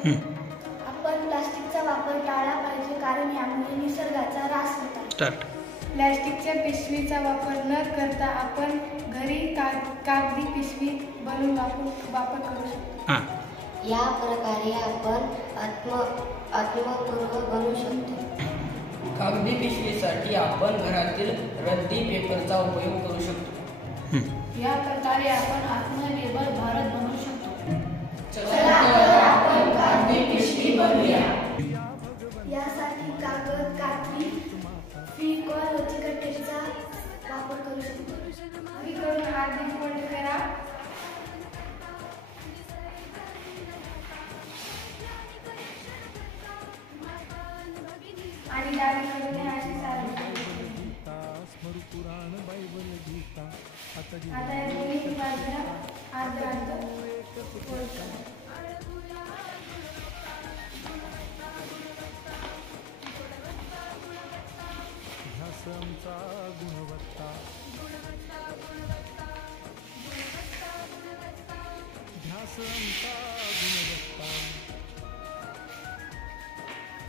आपण प्लास्टिकचा वापर टाळला पाहिजे, कारण यामुळे निसर्गाचा ऱ्हास होतो. प्लास्टिकच्या पिशवीचा वापर न करता आपण घरी कागदी पिशवी बनवून वापर करू शकतो. या प्रकारे आपण आत्मपूर्व बनू शकतो. कागदी पिशवीसाठी आपण घरातील रद्दी पेपरचा उपयोग करू शकतो. या प्रकारे आपण आत्मनिर्भर भारत बनवू शकतो. चला तर आपण कागदी पिशवी बनवूया. यासाठी कागद, कात्री, फेविकॉल व चिकटटेपचा वापर करू शकतो. करून हार्दिक फोल्ड करा. आणि डावीकडून अशी चालू. आता या दोन्ही बाजूला अर्ध फोल्ड करा.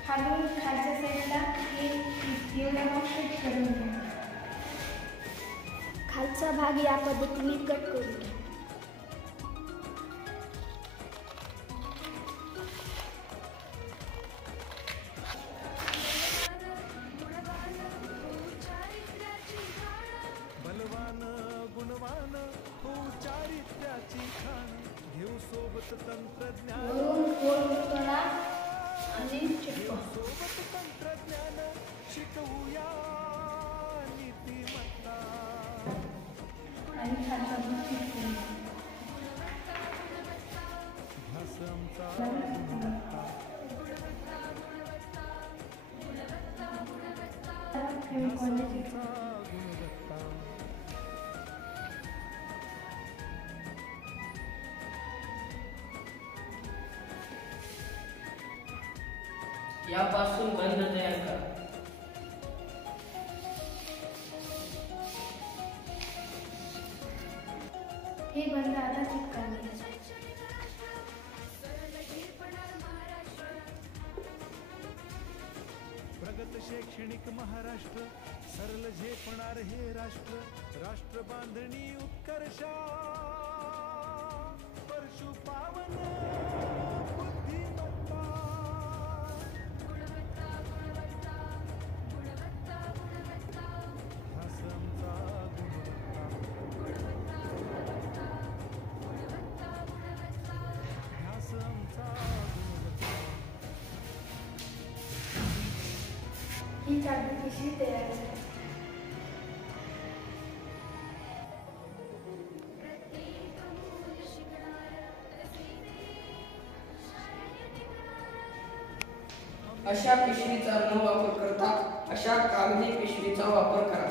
खालून खालच्या साईडला एवढा भाग कट करून घ्या. खालचा भाग या पद्धतीने कट करून घ्या. बलवान गुणवान हो चारित्र्याची खाण घेऊ सोबत तंत्रज्ञान. वरून फोल्ड करा आणि चिटकवा. सोबत तंत्रज्ञान शिकवूया नीतिमत्ता. आणि खालचा भाग चिटकवून घ्या. फेविकॉलने चिटकवा. यापासून बंध तयार करा. हे बंध आता चिटकावले. प्रगत शैक्षणिक महाराष्ट्र सरल झेपणार हे राष्ट्र. राष्ट्र बांधणी उत्कर्षा परशु पावन बुद्धिमत्ता. ही कागदी पिशवी तयार झाली. अशा पिशवीचा न वापर करता अशा कागदी पिशवीचा वापर करा.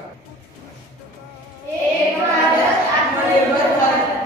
एक भारत आत्मनिर्भर भारत.